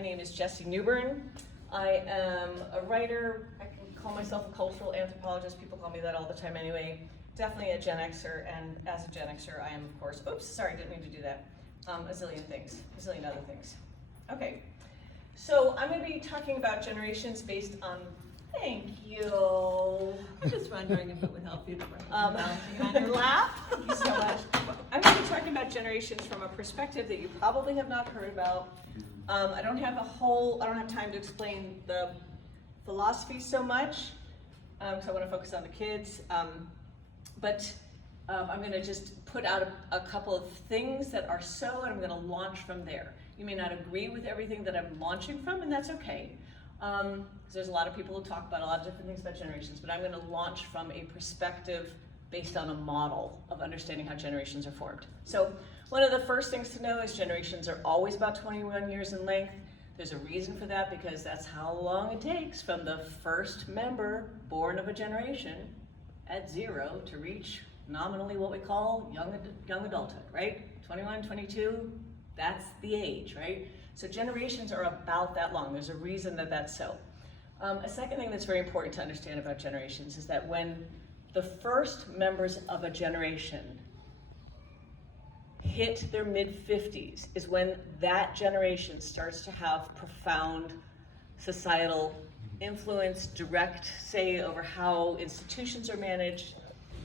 My name is Jessie Newburn. I am a writer. I can call myself a cultural anthropologist. People call me that all the time anyway. Definitely a Gen Xer, and as a Gen Xer, I am, of course, oops, sorry, didn't mean to do that. A zillion other things. Okay, so I'm going to be talking about generations based on, thank you. I'm just wondering if it would help you to bouncing on your lap. Thank you so much. I'm going to be talking about generations from a perspective that you probably have not heard about. I don't have time to explain the philosophy so much, so I want to focus on the kids. But I'm going to just put out a couple of things that are so, and I'm going to launch from there. You may not agree with everything that I'm launching from, and that's okay. There's a lot of people who talk about a lot of different things about generations, but I'm going to launch from a perspective based on a model of understanding how generations are formed. So one of the first things to know is generations are always about 21 years in length. There's a reason for that, because that's how long it takes from the first member born of a generation at 0 to reach nominally what we call young adulthood, right? 21, 22, that's the age, right? So generations are about that long. There's a reason that that's so. A second thing that's very important to understand about generations is that when the first members of a generation hit their mid-50s is when that generation starts to have profound societal influence, direct say over how institutions are managed,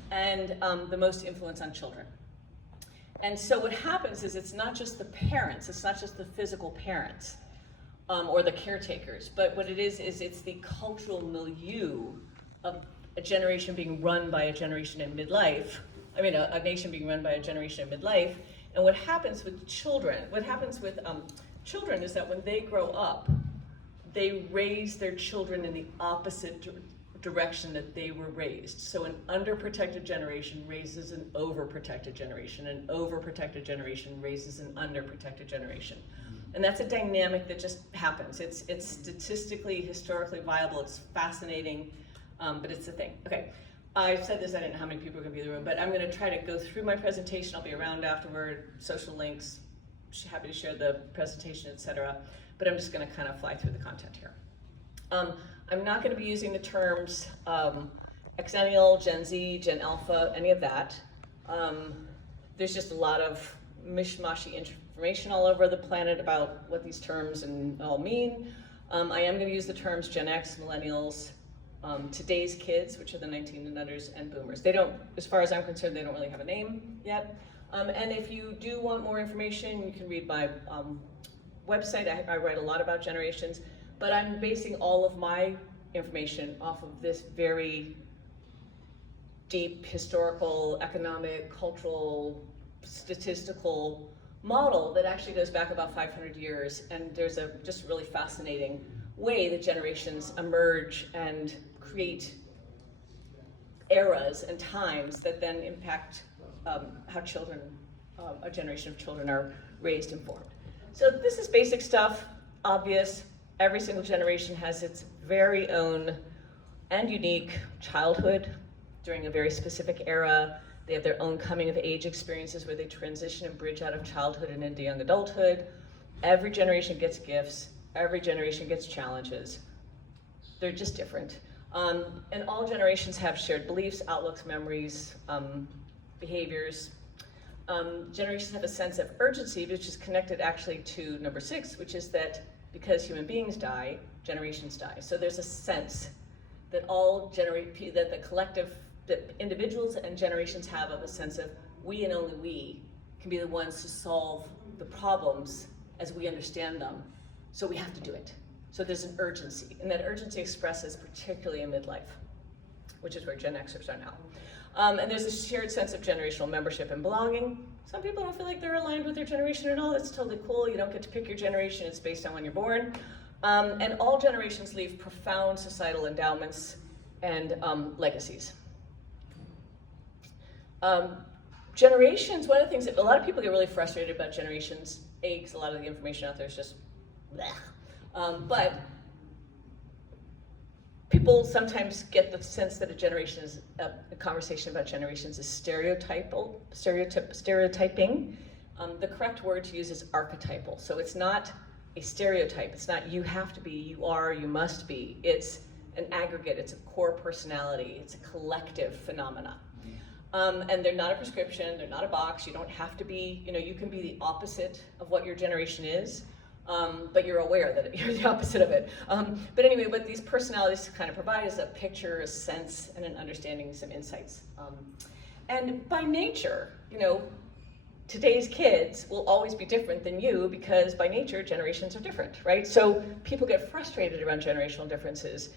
and the most influence on children. And so what happens is it's not just the parents, it's not just the physical parents or the caretakers, but what it is it's the cultural milieu of a generation being run by a generation in midlife. I mean, a nation being run by a generation in midlife. And what happens with children, children is that when they grow up, they raise their children in the opposite direction that they were raised. So an underprotected generation raises an overprotected generation. An overprotected generation raises an underprotected generation. And that's a dynamic that just happens. It's statistically, historically viable. It's fascinating, but it's a thing. Okay, I said this, I didn't know how many people are gonna be in the room, but I'm gonna try to go through my presentation. I'll be around afterward, social links, happy to share the presentation, etc. But I'm just gonna kind of fly through the content here. I'm not gonna be using the terms Xennial, Gen Z, Gen Alpha, any of that. There's just a lot of mishmashy information all over the planet about what these terms and all mean. I am gonna use the terms Gen X, Millennials, today's kids, which are the 19 and unders, and boomers. They don't, as far as I'm concerned, they don't really have a name yet. And if you do want more information, you can read my website. I write a lot about generations, but I'm basing all of my information off of this very deep historical, economic, cultural, statistical model that actually goes back about 500 years. And there's a just really fascinating way that generations emerge and create eras and times that then impact how children, a generation of children are raised and formed. So this is basic stuff, obvious. Every single generation has its very own and unique childhood during a very specific era. They have their own coming of age experiences where they transition and bridge out of childhood and into young adulthood. Every generation gets gifts. Every generation gets challenges. They're just different. And all generations have shared beliefs, outlooks, memories, behaviors. Generations have a sense of urgency, which is connected actually to number 6, which is that because human beings die, generations die. So there's a sense that that the collective, that individuals and generations have of a sense of we and only we can be the ones to solve the problems as we understand them. So we have to do it. So there's an urgency, and that urgency expresses particularly in midlife, which is where Gen Xers are now. And there's a shared sense of generational membership and belonging. Some people don't feel like they're aligned with their generation at all. That's totally cool. You don't get to pick your generation. It's based on when you're born. And all generations leave profound societal endowments and legacies. Generations, one of the things that a lot of people get really frustrated about generations, because a lot of the information out there is just bleh. But people sometimes get the sense that a conversation about generations is stereotyping. The correct word to use is archetypal. So it's not a stereotype. It's not you have to be, you are, you must be. It's an aggregate, it's a core personality, it's a collective phenomena. And they're not a prescription, they're not a box, you don't have to be, you can be the opposite of what your generation is, but you're aware that you're the opposite of it. But anyway, what these personalities kind of provide is a picture, a sense, and an understanding, some insights. And by nature, today's kids will always be different than you because by nature, generations are different, right? So people get frustrated around generational differences,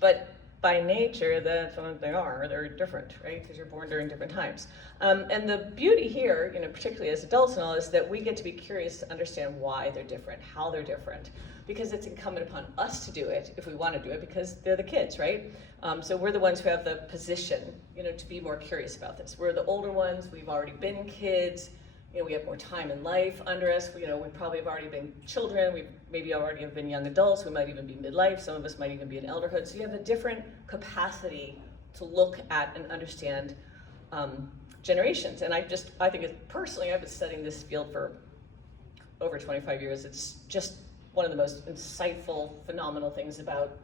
but by nature, that's what they are. They're different, right? Because you're born during different times. And the beauty here, particularly as adults and all, is that we get to be curious to understand why they're different, how they're different, because it's incumbent upon us to do it if we want to do it, because they're the kids, right? So we're the ones who have the position, to be more curious about this. We're the older ones. We've already been kids. We have more time in life under us. We probably have already been children. We maybe already have been young adults. We might even be midlife. Some of us might even be in elderhood. So you have a different capacity to look at and understand generations. And I think personally, I've been studying this field for over 25 years. It's just one of the most insightful, phenomenal things about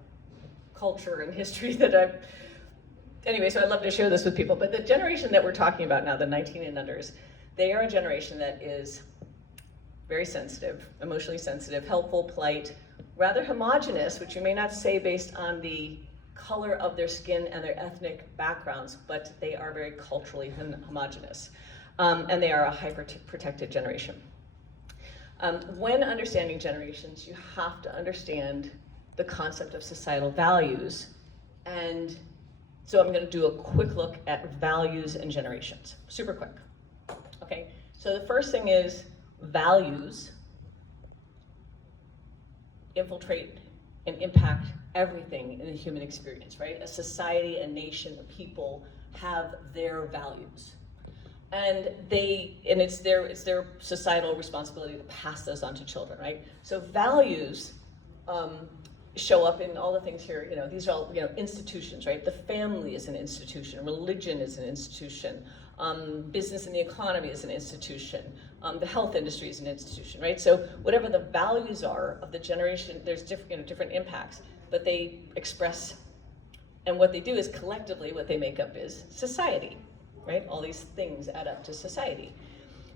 culture and history that anyway, so I'd love to share this with people. But the generation that we're talking about now, the 19 and unders, they are a generation that is very sensitive, emotionally sensitive, helpful, polite, rather homogenous, which you may not say based on the color of their skin and their ethnic backgrounds, but they are very culturally homogenous. And they are a hyper-protected generation. When understanding generations, you have to understand the concept of societal values. And so I'm going to do a quick look at values and generations, super quick. Okay, so the first thing is values infiltrate and impact everything in the human experience, right? A society, a nation, a people have their values. And it's their societal responsibility to pass those on to children, right? So values show up in all the things here. These are all institutions, right? The family is an institution, religion is an institution, business and the economy is an institution, the health industry is an institution, right? So whatever the values are of the generation, there's different impacts, but they express, and what they do is collectively what they make up is society, right? All these things add up to society.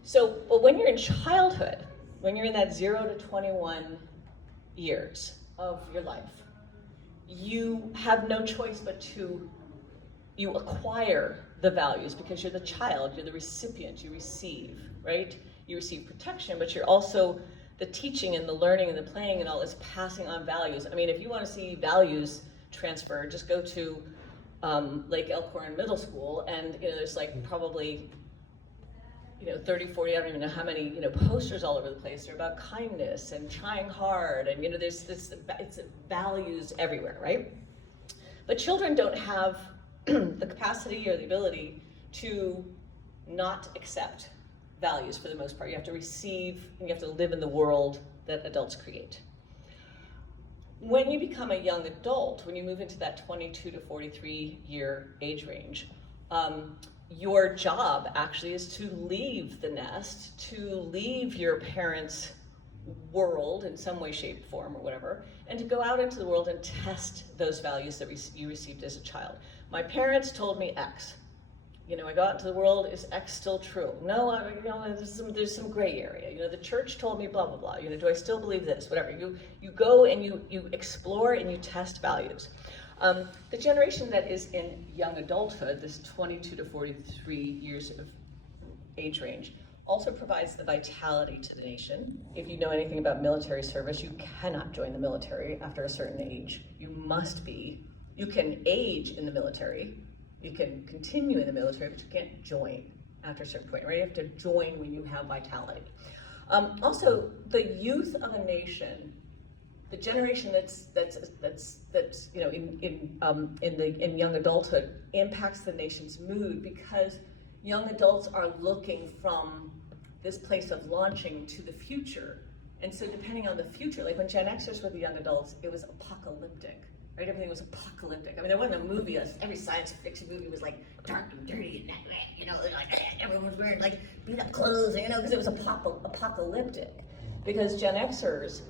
So, but when you're in childhood, when you're in that 0 to 21 years of your life, you have no choice but you acquire the values because you're the child, you're the recipient, you receive, right? You receive protection, but you're also the teaching and the learning and the playing and all is passing on values. I mean, if you want to see values transferred, just go to Lake Elkhorn Middle School, and there's like probably 30, 40, I don't even know how many posters all over the place. They're about kindness and trying hard, and it's values everywhere, right? But children don't have the capacity or the ability to not accept values for the most part. You have to receive, and you have to live in the world that adults create. When you become a young adult, when you move into that 22 to 43 year age range, your job actually is to leave the nest, to leave your parents' world in some way, shape, form, or whatever, and to go out into the world and test those values that you received as a child. My parents told me X. I go out into the world, is X still true? No, there's some gray area. The church told me blah, blah, blah. Do I still believe this? Whatever. You go and you explore and you test values. The generation that is in young adulthood, this 22 to 43 years of age range, also provides the vitality to the nation. If you know anything about military service, you cannot join the military after a certain age. You can age in the military, you can continue in the military, but you can't join after a certain point, right? You have to join when you have vitality. Also, the youth of a nation, the generation that's in young adulthood impacts the nation's mood because young adults are looking from this place of launching to the future. And so depending on the future, like when Gen Xers were the young adults, it was apocalyptic, right? Everything was apocalyptic. I mean, there wasn't a movie, every science fiction movie was like dark and dirty and like everyone was wearing like beat up clothes, because it was apocalyptic. because Gen Xers'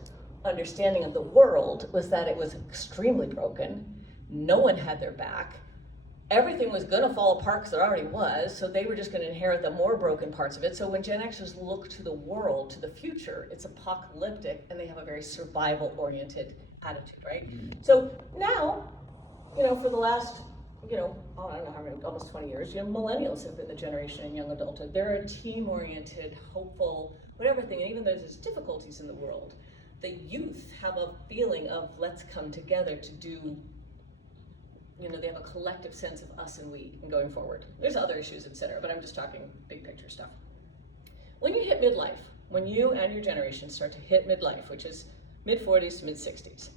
understanding of the world was that it was extremely broken, no one had their back, everything was gonna fall apart because it already was, so they were just gonna inherit the more broken parts of it. So when Gen Xers look to the world, to the future, it's apocalyptic, and they have a very survival-oriented attitude, right? So now, for the last, I don't know how many, almost 20 years, millennials have been the generation in young adulthood. They're a team-oriented, hopeful, whatever thing, and even though there's difficulties in the world, the youth have a feeling of let's come together to do, they have a collective sense of us and we and going forward. There's other issues, etc., but I'm just talking big picture stuff. When you hit midlife, when you and your generation start to hit midlife, which is mid-40s to mid-60s,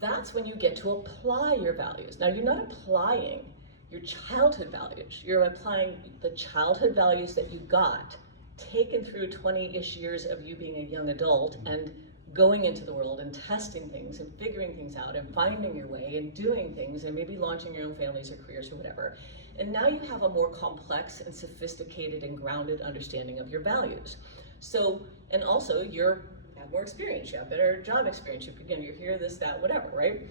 that's when you get to apply your values. Now, you're not applying your childhood values. You're applying the childhood values that you got, taken through 20-ish years of you being a young adult and going into the world and testing things and figuring things out and finding your way and doing things and maybe launching your own families or careers or whatever. And now you have a more complex and sophisticated and grounded understanding of your values. So, and also you have more experience, you have better job experience, you're here, this, that, whatever, right?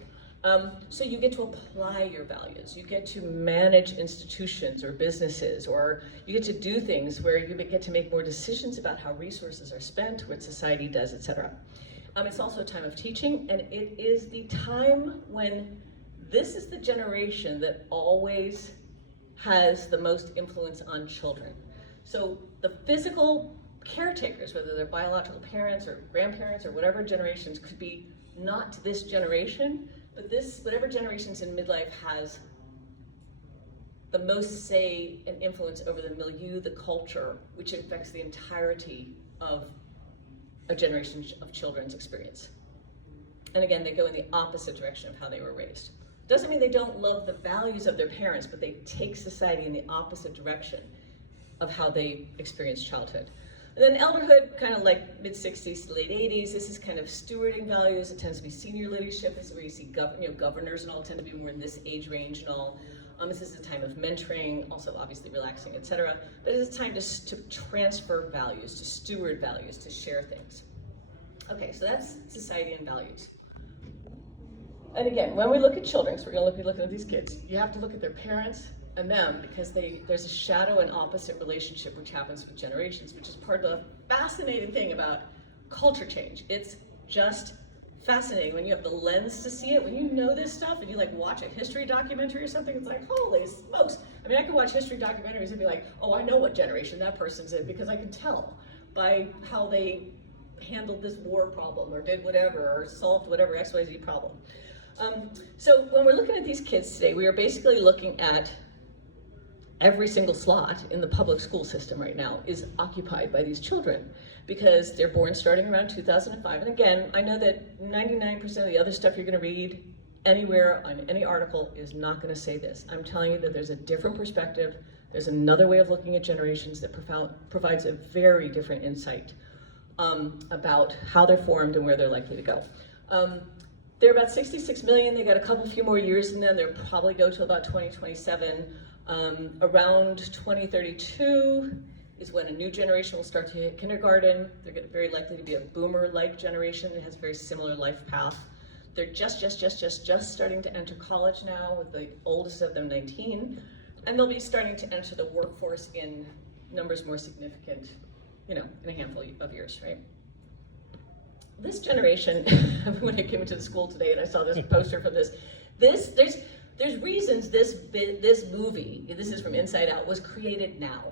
So you get to apply your values. You get to manage institutions or businesses, or you get to do things where you get to make more decisions about how resources are spent, what society does, etc. It's also a time of teaching, and it is the time when this is the generation that always has the most influence on children. So the physical caretakers, whether they're biological parents or grandparents or whatever generations, could be not to this generation, but whatever generation's in midlife has the most say and influence over the milieu, the culture, which affects the entirety of a generation of children's experience. And again, they go in the opposite direction of how they were raised. Doesn't mean they don't love the values of their parents, but they take society in the opposite direction of how they experience childhood. And then elderhood, kind of like mid-60s to late 80s, this is kind of stewarding values. It tends to be senior leadership. This is where you see governors and all tend to be more in this age range and all. This is a time of mentoring, also obviously relaxing, etc. But it's a time to transfer values, to steward values, to share things. Okay, so that's society and values. And again, when we look at children, so we're going to be looking at these kids, you have to look at their parents and them, because there's a shadow and opposite relationship which happens with generations, which is part of the fascinating thing about culture change. It's just fascinating when you have the lens to see it, when you know this stuff and you watch a history documentary or something, it's like, holy smokes. I mean, I can watch history documentaries and be like, oh, I know what generation that person's in, because I can tell by how they handled this war problem or did whatever or solved whatever XYZ problem. So when we're looking at these kids today, we are basically looking at every single slot in the public school system right now is occupied by these children, because they're born starting around 2005. And again, I know that 99% of the other stuff you're going to read anywhere on any article is not going to say this. I'm telling you that there's a different perspective. There's another way of looking at generations that provides a very different insight about how they're formed and where they're likely to go. They're about 66 million. They got a couple few more years in them. They'll probably go to about 2027. Around 2032 is when a new generation will start to hit kindergarten. They're very likely to be a boomer-like generation. It has a very similar life path. They're just starting to enter college now, with the oldest of them 19. And they'll be starting to enter the workforce in numbers more significant, in a handful of years, right? This generation, when I came into the school today and I saw this poster from there's reasons this movie, this is from Inside Out, was created now.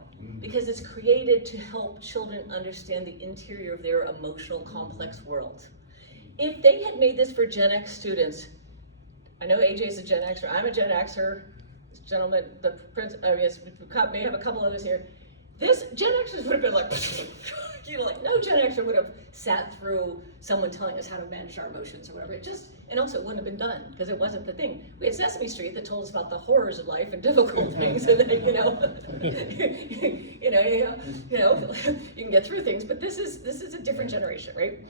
Because it's created to help children understand the interior of their emotional, complex world. If they had made this for Gen X students, I know AJ's a Gen Xer, I'm a Gen Xer, this gentleman, the prince, yes, we may have a couple others here. This, Gen Xers would have been like, no Gen Xer would have sat through someone telling us how to manage our emotions or whatever. And also it wouldn't have been done, because it wasn't the thing. We had Sesame Street that told us about the horrors of life and difficult things, and then, you can get through things, but this is a different generation, right?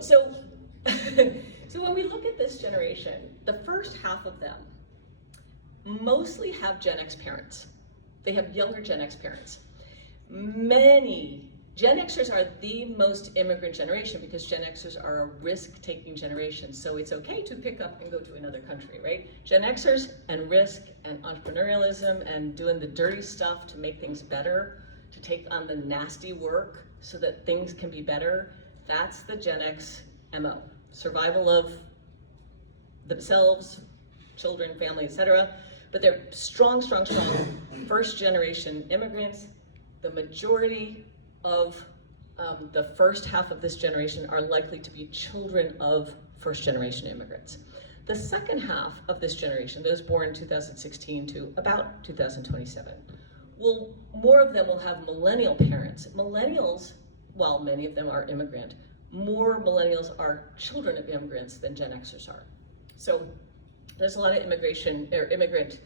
So when we look at this generation, the first half of them mostly have Gen X parents. They have younger Gen X parents. Many Gen Xers are the most immigrant generation because Gen Xers are a risk-taking generation. So it's okay to pick up and go to another country, right? Gen Xers and risk and entrepreneurialism and doing the dirty stuff to make things better, to take on the nasty work so that things can be better. That's the Gen X MO. Survival of themselves, children, family, etc. But they're strong first generation immigrants. The majority of the first half of this generation are likely to be children of first generation immigrants. The second half of this generation, those born 2016 to about 2027, more of them will have millennial parents. Millennials, while many of them are immigrant, more millennials are children of immigrants than Gen Xers are. So there's a lot of immigrant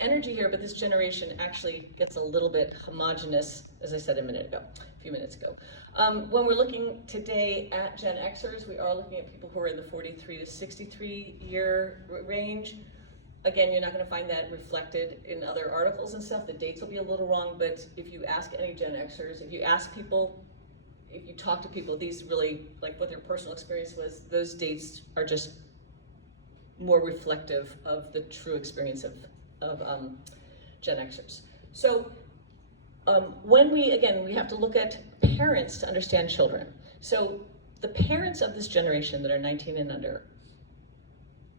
energy here, but this generation actually gets a little bit homogenous, as I said a few minutes ago. When we're looking today at Gen Xers, we are looking at people who are in the 43 to 63 year range. Again, you're not going to find that reflected in other articles and stuff. The dates will be a little wrong, but if you ask any Gen Xers, if you ask people, if you talk to people, these really, like what their personal experience was, those dates are just more reflective of the true experience of Gen Xers. So we have to look at parents to understand children. So the parents of this generation that are 19 and under,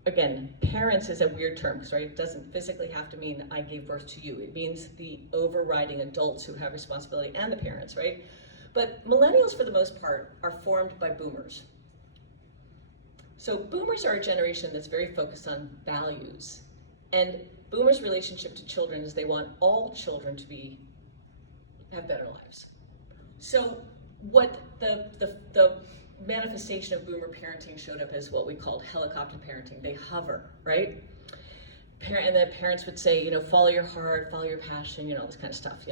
again, parents is a weird term, because it doesn't physically have to mean I gave birth to you. It means the overriding adults who have responsibility and the parents, right? But millennials, for the most part, are formed by boomers. So boomers are a generation that's very focused on values. And boomers' relationship to children is they want all children to have better lives. So what the manifestation of boomer parenting showed up as what we called helicopter parenting. They hover, right? And the parents would say, follow your heart, follow your passion, all this kind of stuff,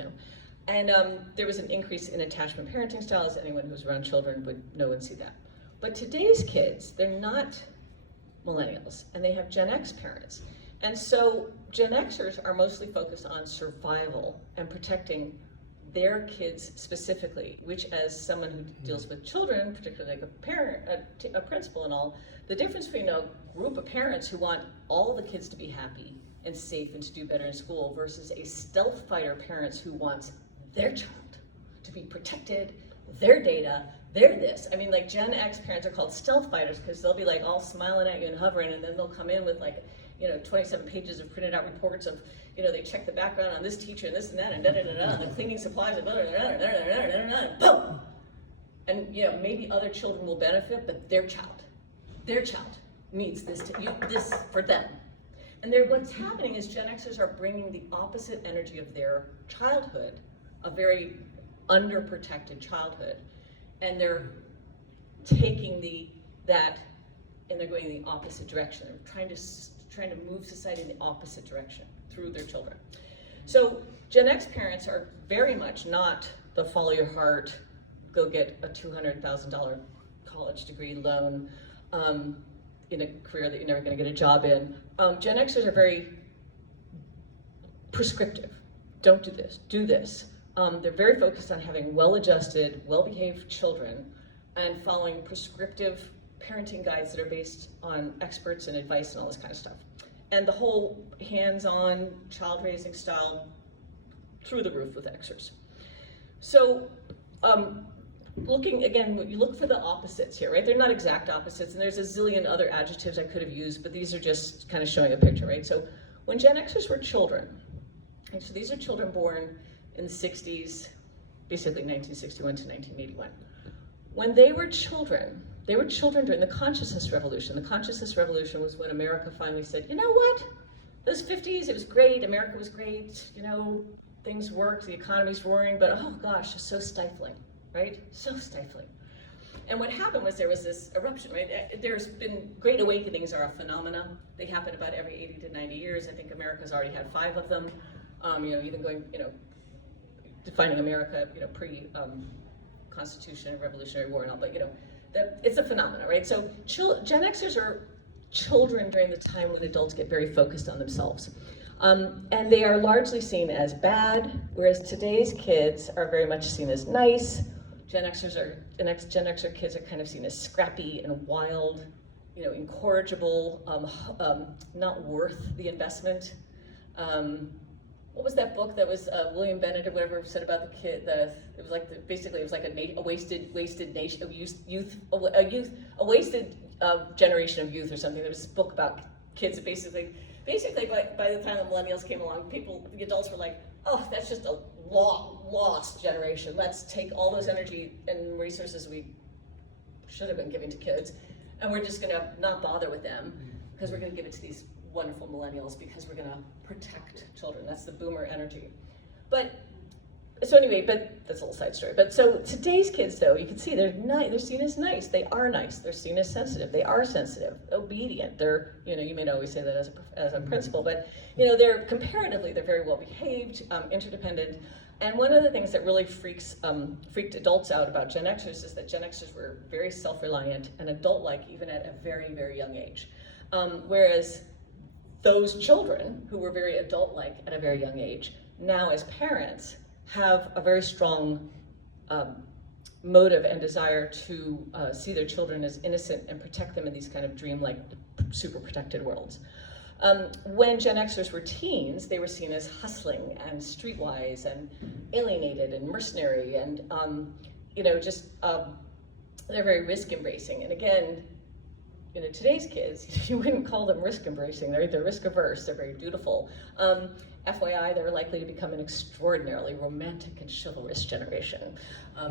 And there was an increase in attachment parenting styles. Anyone who's around children would know and see that. But today's kids, they're not millennials, and they have Gen X parents. And so Gen Xers are mostly focused on survival and protecting their kids specifically, which, as someone who deals with children, particularly like a parent, a principal and all, the difference between a group of parents who want all the kids to be happy and safe and to do better in school versus a stealth fighter parents who wants their child to be protected, their data, their this. I mean, like Gen X parents are called stealth fighters because they'll be like all smiling at you and hovering, and then they'll come in with 27 pages of printed out reports of, they check the background on this teacher and this and that and and the cleaning supplies and boom. And maybe other children will benefit, but their child needs this for them. And what's happening is Gen Xers are bringing the opposite energy of their childhood, a very underprotected childhood, and they're taking that and they're going in the opposite direction. They're trying to move society in the opposite direction through their children. So Gen X parents are very much not the follow your heart, go get a $200,000 college degree loan in a career that you're never going to get a job in. Gen Xers are very prescriptive. Don't do this, do this. They're very focused on having well-adjusted, well-behaved children and following prescriptive parenting guides that are based on experts and advice and all this kind of stuff. And the whole hands-on child raising style through the roof with Xers. So looking again, you look for the opposites here, right? They're not exact opposites, and there's a zillion other adjectives I could have used, but these are just kind of showing a picture, right? So when Gen Xers were children, and so these are children born in the 60s, basically 1961 to 1981. When they were children during the consciousness revolution. The consciousness revolution was when America finally said, you know what? Those 50s, it was great, America was great, things worked, the economy's roaring, but oh gosh, it's so stifling, right? So stifling. And what happened was there was this eruption, right? There's been great awakenings are a phenomenon. They happen about every 80 to 90 years. I think America's already had 5 of them. Even going, defining America, pre-Constitution, Revolutionary War and all, but it's a phenomenon, right? So Gen Xers are children during the time when adults get very focused on themselves. And they are largely seen as bad, whereas today's kids are very much seen as nice, Gen Xer kids are kind of seen as scrappy and wild, incorrigible, not worth the investment. What was that book that was William Bennett or whatever said about the kid? It was like basically it was like a wasted nation of youth, a wasted generation of youth or something. There was this book about kids that basically by the time the millennials came along, the adults were like, oh, that's just a lost generation. Let's take all those energy and resources we should have been giving to kids, and we're just gonna not bother with them because we're gonna give it to these wonderful millennials because we're gonna protect children. That's the boomer energy. But that's a little side story. But so today's kids, though, you can see they're seen as nice. They are nice. They're seen as sensitive. They are sensitive, obedient. They're, you may not always say that as a principal, but they're very well behaved, interdependent. And one of the things that really freaked adults out about Gen Xers is that Gen Xers were very self-reliant and adult-like even at a very, very young age. Whereas those children who were very adult-like at a very young age, now as parents, have a very strong motive and desire to see their children as innocent and protect them in these kind of dreamlike, super protected worlds. When Gen Xers were teens, they were seen as hustling and streetwise and alienated and mercenary and, they're very risk embracing. And again, today's kids, you wouldn't call them risk embracing. They're risk averse. They're very dutiful. FYI, they're likely to become an extraordinarily romantic and chivalrous generation.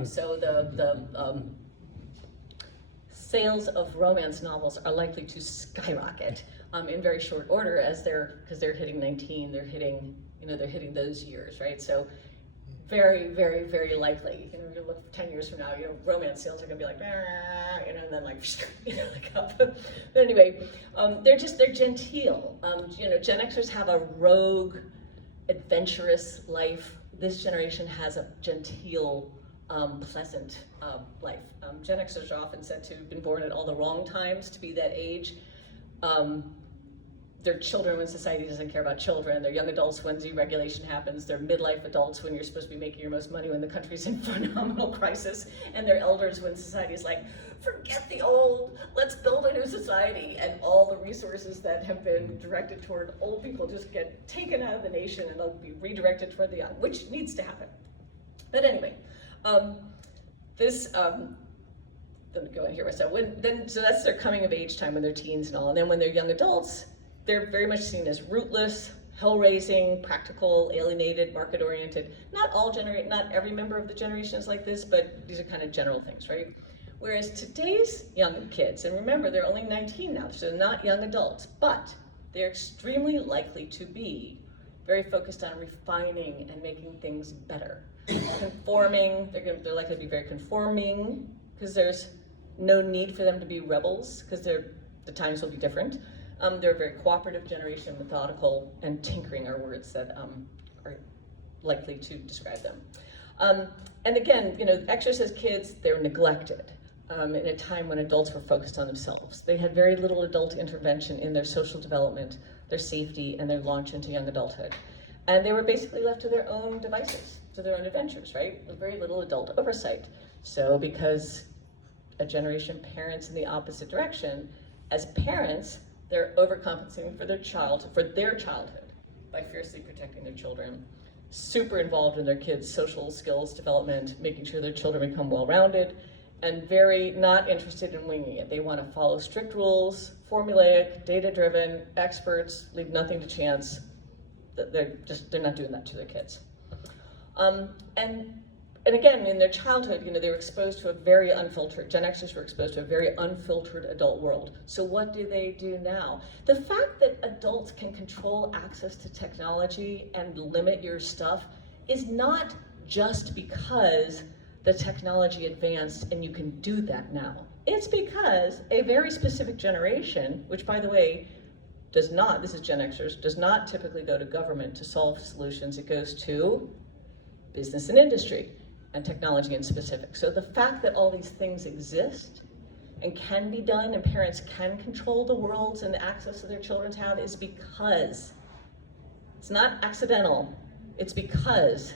So the sales of romance novels are likely to skyrocket in very short order because they're hitting 19. They're hitting those years, right? So very, very, very likely. You look 10 years from now, romance sales are going to be like, and then like up. But anyway, they're genteel. Gen Xers have a rogue, adventurous life. This generation has a genteel, pleasant life. Gen Xers are often said to have been born at all the wrong times to be that age. They're children when society doesn't care about children. They're young adults when deregulation happens. They're midlife adults when you're supposed to be making your most money when the country's in phenomenal crisis. And they're elders when society is like, forget the old, let's build a new society. And all the resources that have been directed toward old people just get taken out of the nation and they'll be redirected toward the young, which needs to happen. But anyway, let me go in here myself. So that's their coming of age time when they're teens and all. And then when they're young adults, they're very much seen as rootless, hell-raising, practical, alienated, market-oriented. Not every member of the generation is like this, but these are kind of general things, right? Whereas today's young kids, and remember, they're only 19 now, so they're not young adults, but they're extremely likely to be very focused on refining and making things better. Conforming, they're likely to be very conforming, because there's no need for them to be rebels, because the times will be different. They're a very cooperative generation, methodical, and tinkering are words that are likely to describe them. And again, Xers as kids, they're neglected in a time when adults were focused on themselves. They had very little adult intervention in their social development, their safety, and their launch into young adulthood. And they were basically left to their own devices, to their own adventures, right? With very little adult oversight. So because a generation parents in the opposite direction, as parents, they're overcompensating for their childhood by fiercely protecting their children, super involved in their kids' social skills development, making sure their children become well-rounded, and very not interested in winging it. They want to follow strict rules, formulaic, data-driven, experts, leave nothing to chance. They're not doing that to their kids. And again, in their childhood, they were exposed to a very unfiltered, Gen Xers were exposed to a very unfiltered adult world. So what do they do now? The fact that adults can control access to technology and limit your stuff is not just because the technology advanced and you can do that now. It's because a very specific generation, which by the way, this is Gen Xers, does not typically go to government to solve solutions. It goes to business and industry and technology in specific. So the fact that all these things exist and can be done and parents can control the worlds and the access that their children have is because, it's not accidental, it's because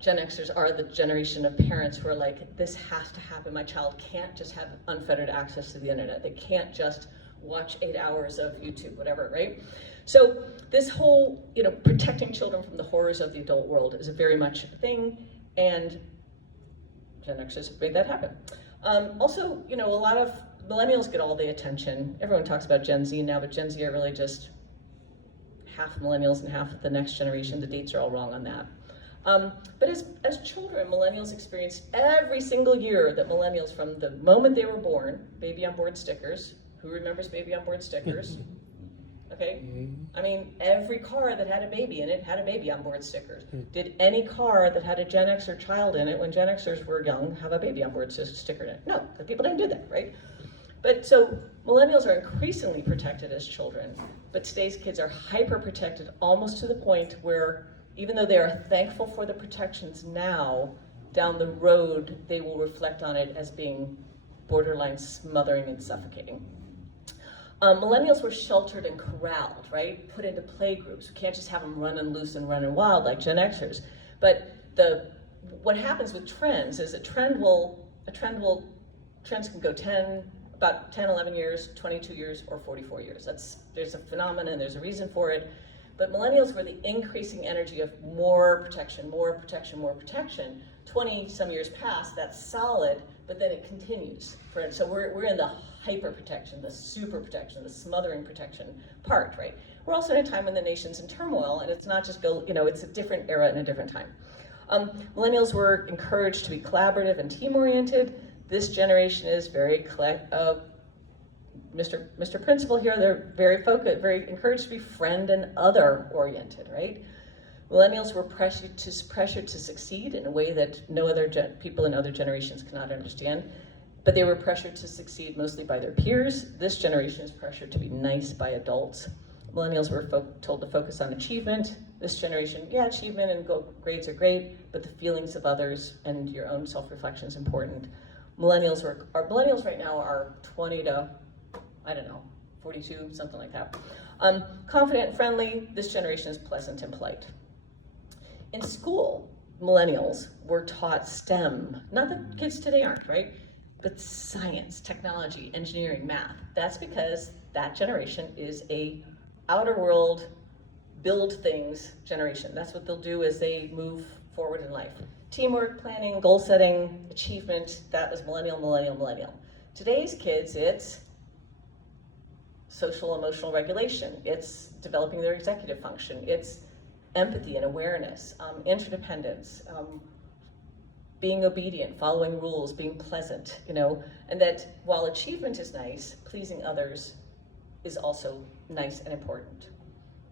Gen Xers are the generation of parents who are like, this has to happen. My child can't just have unfettered access to the internet. They can't just watch 8 hours of YouTube, whatever, right? So this whole, protecting children from the horrors of the adult world is very much a thing, and Gen Xers made that happen. Also, a lot of millennials get all the attention. Everyone talks about Gen Z now, but Gen Z are really just half millennials and half the next generation. The dates are all wrong on that. But as children, millennials experienced every single year that millennials, from the moment they were born, baby on board stickers. Who remembers baby on board stickers? Okay, I mean, every car that had a baby in it had a baby on board stickers. Did any car that had a Gen Xer child in it when Gen Xers were young have a baby on board sticker in it? No, the people didn't do that, right? But so millennials are increasingly protected as children, but today's kids are hyper protected, almost to the point where even though they are thankful for the protections now, down the road they will reflect on it as being borderline smothering and suffocating. Millennials were sheltered and corralled, right? Put into play groups. We can't just have them running loose and running wild like Gen Xers. But what happens with trends is trends can go about 10, 11 years, 22 years, or 44 years. There's a phenomenon, there's a reason for it. But millennials were the increasing energy of more protection, more protection, more protection. 20 some years past, that's solid, but then it continues. So we're in the hyper protection, the super protection, the smothering protection part, right? We're also in a time when the nation's in turmoil, and it's not just it's a different era and a different time. Millennials were encouraged to be collaborative and team-oriented. This generation is very Mr. Principal here, they're very focused, very encouraged to be friend and other oriented, right? Millennials were pressured to succeed in a way that no other people in other generations cannot understand, but they were pressured to succeed mostly by their peers. This generation is pressured to be nice by adults. Millennials were told to focus on achievement. This generation, achievement and grades are great, but the feelings of others and your own self-reflection is important. Millennials right now are 20 to, 42, something like that. Confident and friendly. This generation is pleasant and polite. In school, millennials were taught STEM. Not that kids today aren't, right? But science, technology, engineering, math. That's because that generation is a outer world, build things generation. That's what they'll do as they move forward in life. Teamwork, planning, goal setting, achievement, that was millennial. Today's kids, it's social emotional regulation. It's developing their executive function. It's empathy and awareness, interdependence, being obedient, following rules, being pleasant, and that while achievement is nice, pleasing others is also nice and important.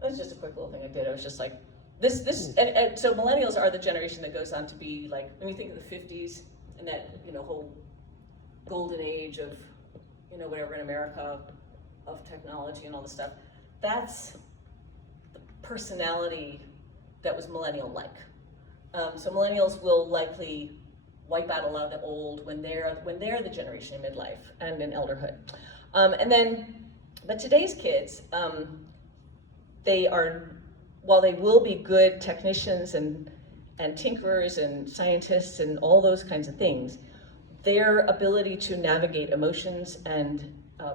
That's just a quick little thing I did. I was just like, and so millennials are the generation that goes on to be like, when you think of the 50s and that, whole golden age of, whatever in America, of technology and all this stuff, that's the personality that was millennial-like. So millennials will likely wipe out a lot of the old when they're the generation in midlife and in elderhood. But today's kids, while they will be good technicians and tinkerers and scientists and all those kinds of things, their ability to navigate emotions and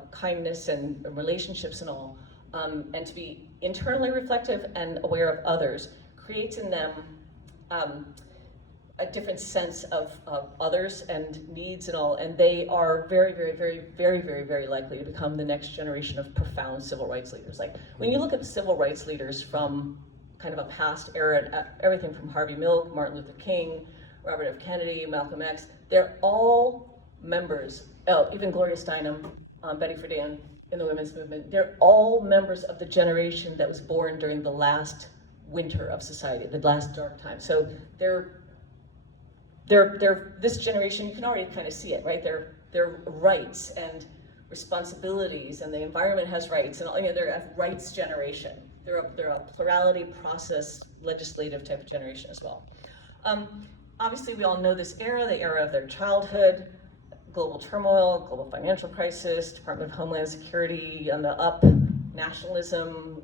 kindness and relationships and all, and to be internally reflective and aware of others, creates in them a different sense of others and needs and all, and they are very, very, very, very, very, very likely to become the next generation of profound civil rights leaders. Like, when you look at the civil rights leaders from kind of a past era, everything from Harvey Milk, Martin Luther King, Robert F. Kennedy, Malcolm X, they're all members, even Gloria Steinem, Betty Friedan in the women's movement, they're all members of the generation that was born during the last winter of society, the last dark time. So they're this generation, you can already kind of see it, right? Their rights and responsibilities, and the environment has rights, and they're a rights generation. They're a plurality process, legislative type of generation as well. Obviously, we all know this era, the era of their childhood, global turmoil, global financial crisis, Department of Homeland Security on the up, nationalism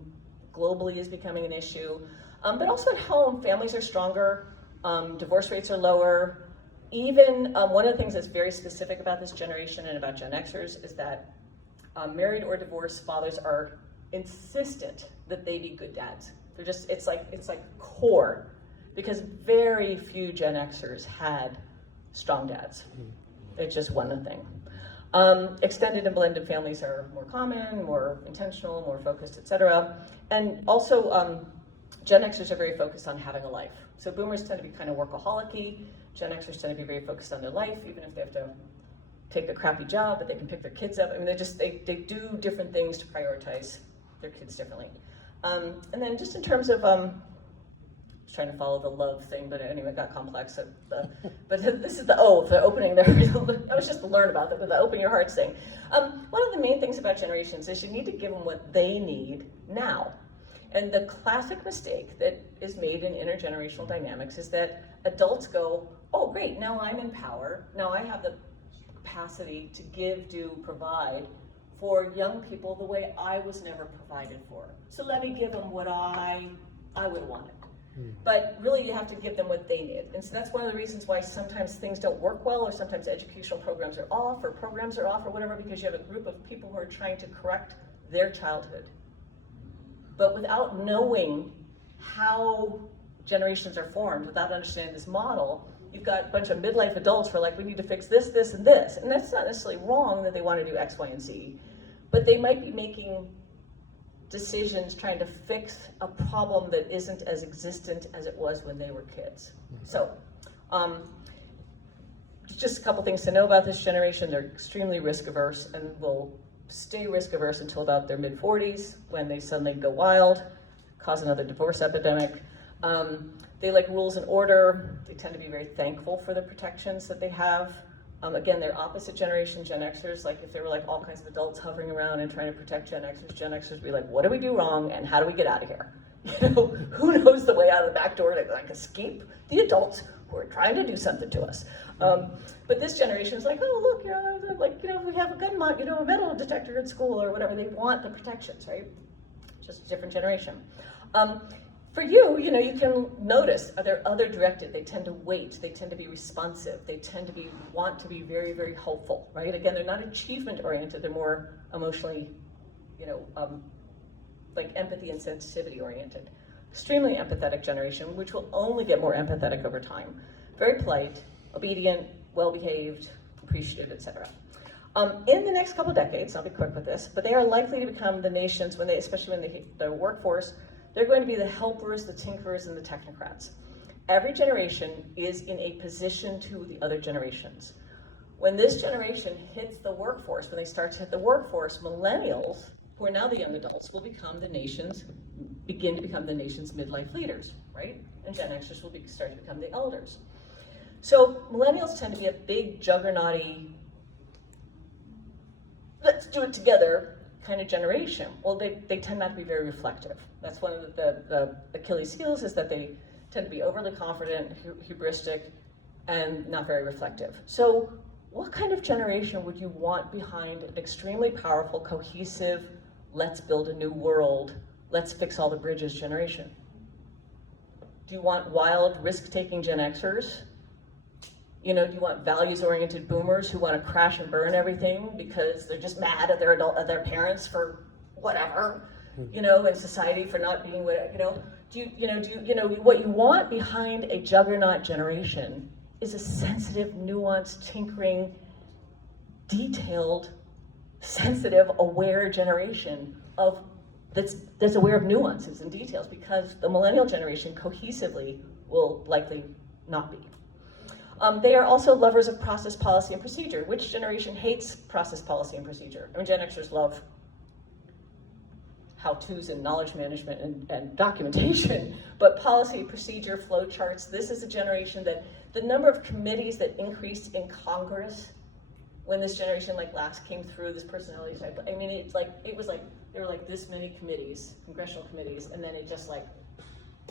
globally is becoming an issue. But also at home, families are stronger. Divorce rates are lower. Even one of the things that's very specific about this generation and about Gen Xers is that married or divorced fathers are insistent that they be good dads. They're just, it's like core, because very few Gen Xers had strong dads. It just wasn't a thing. Extended and blended families are more common, more intentional, more focused, etc. And also, Gen Xers are very focused on having a life. So boomers tend to be kind of workaholic-y. Gen Xers tend to be very focused on their life, even if they have to take a crappy job, but they can pick their kids up. I mean, they do different things to prioritize their kids differently. And then just in terms of, I was trying to follow the love thing, but anyway, it got complex. So but this is the opening there. I was just to learn about that, but the open your hearts thing. One of the main things about generations is you need to give them what they need now. And the classic mistake that is made in intergenerational dynamics is that adults go, oh great, now I'm in power, now I have the capacity to give, do, provide for young people the way I was never provided for. So let me give them what I would want. But really you have to give them what they need. And so that's one of the reasons why sometimes things don't work well, or sometimes educational programs are off, or programs are off, or whatever, because you have a group of people who are trying to correct their childhood. But without knowing how generations are formed, without understanding this model, you've got a bunch of midlife adults who are like, we need to fix this, this, and this. And that's not necessarily wrong that they want to do X, Y, and Z. But they might be making decisions trying to fix a problem that isn't as existent as it was when they were kids. So, just a couple things to know about this generation. They're extremely risk averse and will stay risk averse until about their mid-40s, when they suddenly go wild, cause another divorce epidemic. They like rules and order. They tend to be very thankful for the protections that they have. Again, they're opposite generation, Gen Xers. Like if there were like all kinds of adults hovering around and trying to protect Gen Xers would be like, what do we do wrong and how do we get out of here? You know, who knows the way out of the back door to like escape the adults who are trying to do something to us. But this generation is like, oh look, we have a gun, a metal detector at school or whatever. They want the protections, right? Just a different generation. For you, you can notice, they're other directed. They tend to wait. They tend to be responsive. They tend to want to be very, very hopeful, right? Again, they're not achievement oriented. They're more emotionally, like empathy and sensitivity oriented. Extremely empathetic generation, which will only get more empathetic over time. Very polite, obedient, well-behaved, appreciative, etc. In the next couple decades, I'll be quick with this, but they are likely to become the nations, especially when they hit the workforce, they're going to be the helpers, the tinkerers, and the technocrats. Every generation is in a position to the other generations. When this generation hits the workforce, when they start to hit the workforce, millennials, who are now the young adults, will begin to become the nation's midlife leaders, right? And Gen Xers will start to become the elders. So millennials tend to be a big juggernauty, let's do it together kind of generation. Well, they tend not to be very reflective. That's one of the Achilles heels, is that they tend to be overly confident, hubristic, and not very reflective. So what kind of generation would you want behind an extremely powerful, cohesive, let's build a new world, let's fix all the bridges generation? Do you want wild, risk-taking Gen Xers? Do you want values-oriented boomers who want to crash and burn everything because they're just mad at their parents for whatever, and society for not being what, what you want behind a juggernaut generation is a sensitive, nuanced, tinkering, detailed, sensitive, aware generation that's aware of nuances and details, because the millennial generation cohesively will likely not be. They are also lovers of process, policy, and procedure. Which generation hates process, policy, and procedure? I mean, Gen Xers love how-tos and knowledge management and documentation, but policy, procedure, flow charts, this is a generation that the number of committees that increased in Congress when this generation last came through, this personality type, I mean, there were this many committees, congressional committees, and then it just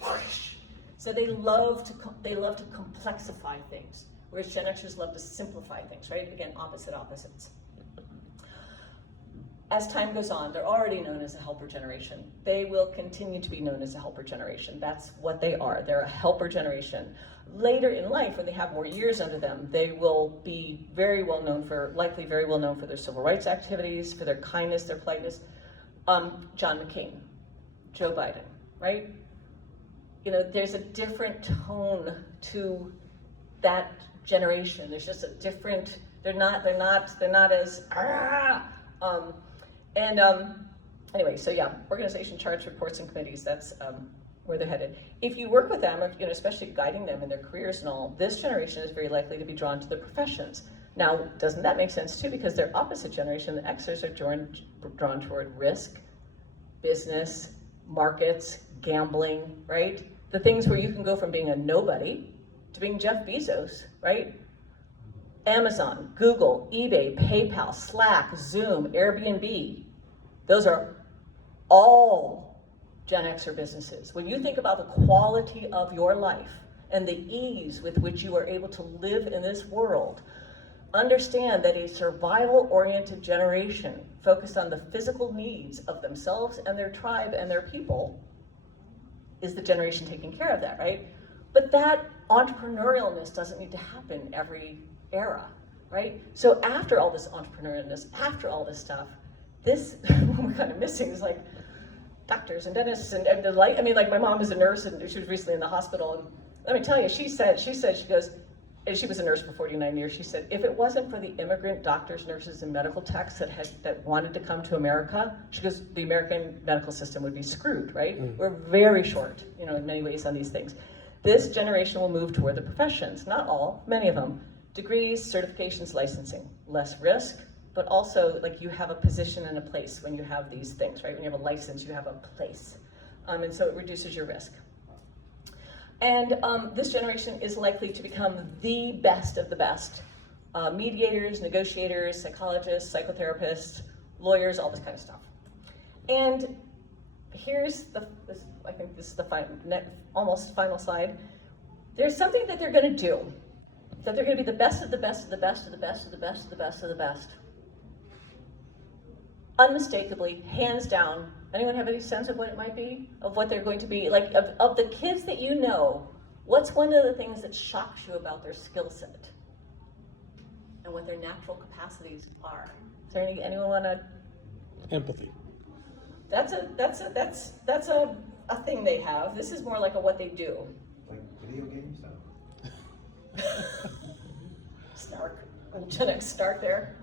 whoosh. So they love to complexify things, whereas Gen Xers love to simplify things, right? Again, opposites. as time goes on, they're already known as a helper generation. They will continue to be known as a helper generation. That's what they are. They're a helper generation. Later in life, when they have more years under them, they will be likely very well known for their civil rights activities, for their kindness, their politeness. John McCain, Joe Biden, right? You know, there's a different tone to that generation. There's just a different, they're not as, anyway, so yeah, organization charts, reports, and committees, that's where they're headed. If you work with them, or, you know, especially guiding them in their careers and all, this generation is very likely to be drawn to the professions. Now, doesn't that make sense too? Because their opposite generation, the Xers, are drawn toward risk, business, markets, gambling, right? The things where you can go from being a nobody to being Jeff Bezos, right? Amazon, Google, eBay, PayPal, Slack, Zoom, Airbnb. Those are all Gen Xer businesses. When you think about the quality of your life and the ease with which you are able to live in this world, understand that a survival-oriented generation focused on the physical needs of themselves and their tribe and their people is the generation taking care of that, right? But that entrepreneurialness doesn't need to happen every era, right? So after all this entrepreneurialness, after all this stuff, this, what we're kind of missing is like doctors and dentists and the light. I mean, like my mom is a nurse and she was recently in the hospital, and let me tell you, she goes, and she was a nurse for 49 years, she said, if it wasn't for the immigrant doctors, nurses, and medical techs that wanted to come to America, she goes, the American medical system would be screwed, right? We're very short, you know, in many ways on these things. This generation will move toward the professions, not all, many of them. Degrees, certifications, licensing, less risk, but also like you have a position and a place when you have these things, right? When you have a license, you have a place. And so it reduces your risk. And this generation is likely to become the best of the best. Mediators, negotiators, psychologists, psychotherapists, lawyers, all this kind of stuff. And here's I think this is the almost final slide. There's something that they're gonna do, that they're gonna be the best of the best of the best of the best of the best of the best of the best. Unmistakably, hands down. Anyone have any sense of what it might be? Of what they're going to be? Like, of the kids that you know, what's one of the things that shocks you about their skill set? And what their natural capacities are? Is there anyone want to? Empathy. That's a thing they have. This is more like a what they do. Like video games? Snark. Gen X start there.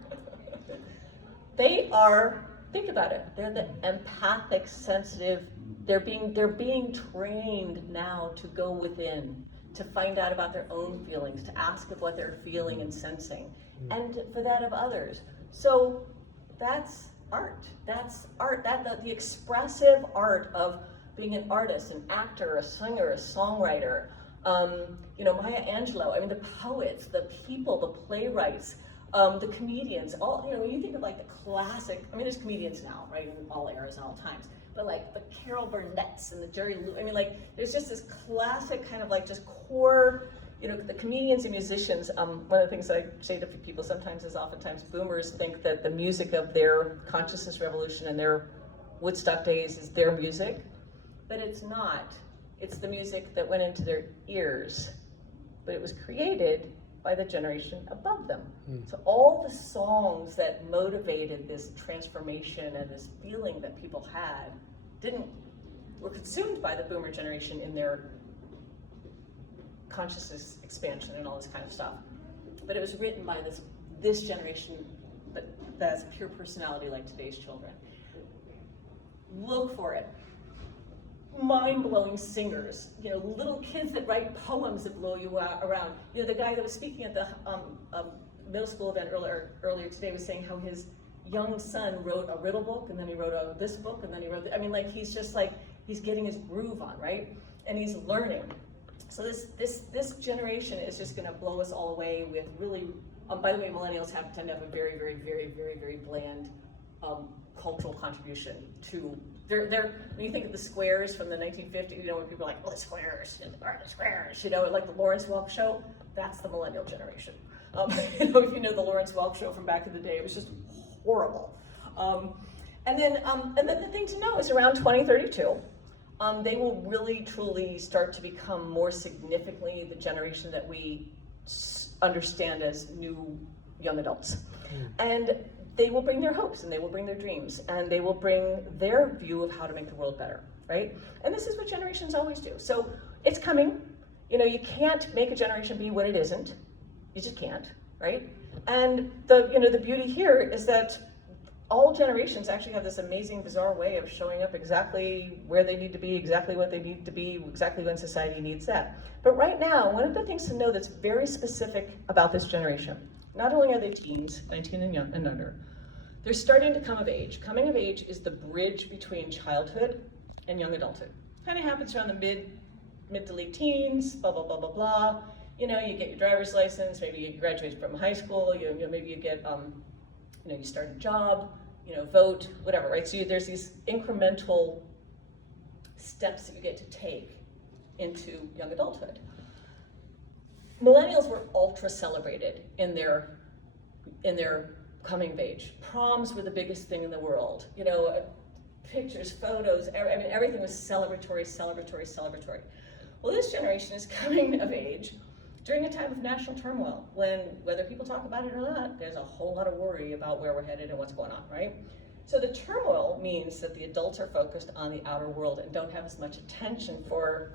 They are, think about it, they're the empathic, sensitive, they're being trained now to go within, to find out about their own feelings, to ask of what they're feeling and sensing, and for that of others. So that's art. That's art. The expressive art of being an artist, an actor, a singer, a songwriter. You know, Maya Angelou. I mean, the poets, the people, the playwrights. The comedians, all, you know, when you think of like the classic, I mean, there's comedians now, right, in all eras and all times, but like the Carol Burnett's and the Jerry Lewis, I mean, like, there's just this classic kind of like just core, you know, the comedians and musicians. One of the things that I say to people sometimes is oftentimes boomers think that the music of their consciousness revolution and their Woodstock days is their music, but it's not. It's the music that went into their ears, but it was created by the generation above them. So all the songs that motivated this transformation and this feeling that people had were consumed by the boomer generation in their consciousness expansion and all this kind of stuff. But it was written by this generation that has pure personality like today's children. Look for it. Mind-blowing singers, you know, little kids that write poems that blow you around. You know, the guy that was speaking at the middle school event earlier today was saying how his young son wrote a riddle book, and then he wrote this book, and then he wrote, I mean, like, he's just like, he's getting his groove on, right? And he's learning. So this generation is just gonna blow us all away with really, by the way, millennials tend to have a very, very, very, very, very bland cultural contribution to, when you think of the squares from the 1950s, you know, when people are like, oh, the squares, you know, like the Lawrence Welk show, that's the millennial generation. You know, if you know the Lawrence Welk show from back in the day, it was just horrible. And then the thing to know is around 2032, they will really, truly start to become more significantly the generation that we understand as new young adults. And they will bring their hopes, and they will bring their dreams, and they will bring their view of how to make the world better, right? And this is what generations always do. So it's coming. You know, you can't make a generation be what it isn't. You just can't, right? And the beauty here is that all generations actually have this amazing, bizarre way of showing up exactly where they need to be, exactly what they need to be, exactly when society needs that. But right now, one of the things to know that's very specific about this generation, not only are they teens, 19 and under, they're starting to come of age. Coming of age is the bridge between childhood and young adulthood. Kind of happens around the mid to late teens, blah, blah, blah, blah, blah. You know, you get your driver's license, maybe you graduate from high school, maybe you get, you start a job, vote, whatever, right? So there's these incremental steps that you get to take into young adulthood. Millennials were ultra celebrated in their coming of age. Proms were the biggest thing in the world. Pictures, photos, everything was celebratory. Well, this generation is coming of age during a time of national turmoil, when, whether people talk about it or not, there's a whole lot of worry about where we're headed and what's going on, right? So the turmoil means that the adults are focused on the outer world and don't have as much attention for,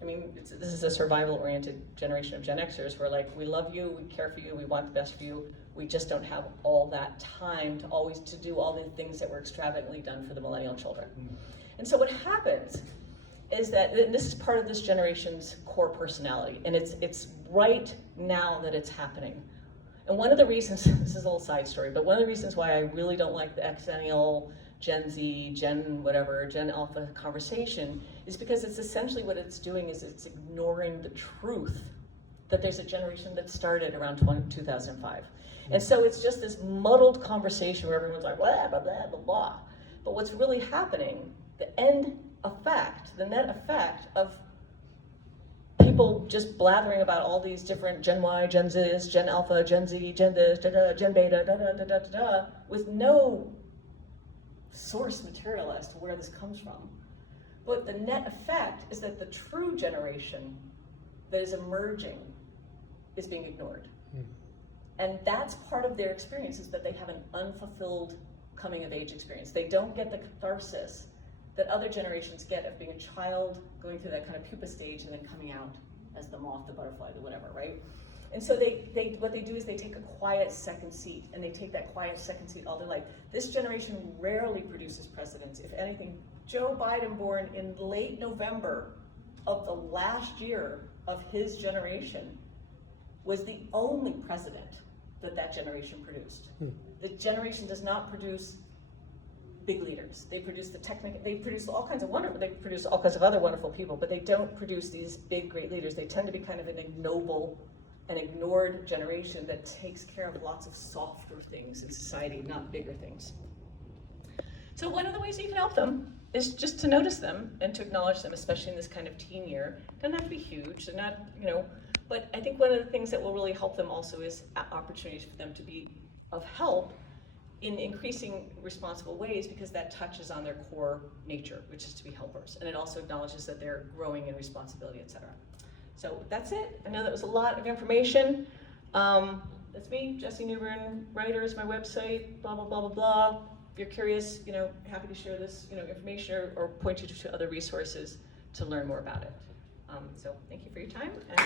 this is a survival-oriented generation of Gen Xers. We're like, we love you, we care for you, we want the best for you. We just don't have all that time to do all the things that were extravagantly done for the millennial children. And so what happens is that, and this is part of this generation's core personality, and it's right now that it's happening. And one of the reasons, this is a little side story, but one of the reasons why I really don't like the Xennial, Gen Z, Gen Alpha conversation is because it's essentially what it's doing is it's ignoring the truth that there's a generation that started around 2005. And so it's just this muddled conversation where everyone's like, blah, blah, blah, blah, blah. But what's really happening, the net effect of people just blathering about all these different Gen Y, Gen Zs, Gen Alpha, Gen Z, Gen this, Gen Beta, with no source material as to where this comes from. But the net effect is that the true generation that is emerging is being ignored. And that's part of their experience, is that they have an unfulfilled coming of age experience. They don't get the catharsis that other generations get of being a child, going through that kind of pupa stage, and then coming out as the moth, the butterfly, the whatever, right? And so what they do is they take a quiet second seat, and they take that quiet second seat all their life. This generation rarely produces presidents. If anything, Joe Biden, born in late November of the last year of his generation, was the only president that generation produced. The generation does not produce big leaders. They produce they produce all kinds of other wonderful people, but they don't produce these big, great leaders. They tend to be kind of an ignoble and ignored generation that takes care of lots of softer things in society, not bigger things. So one of the ways you can help them is just to notice them and to acknowledge them, especially in this kind of teen year. Doesn't have to be huge, they're not, but I think one of the things that will really help them also is opportunities for them to be of help in increasing responsible ways, because that touches on their core nature, which is to be helpers. And it also acknowledges that they're growing in responsibility, et cetera. So that's it. I know that was a lot of information. That's me, Jessie Newburn, writer is my website, blah, blah, blah, blah, blah. If you're curious, happy to share this, information or point you to other resources to learn more about it. So thank you for your time. And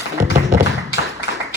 Thank you.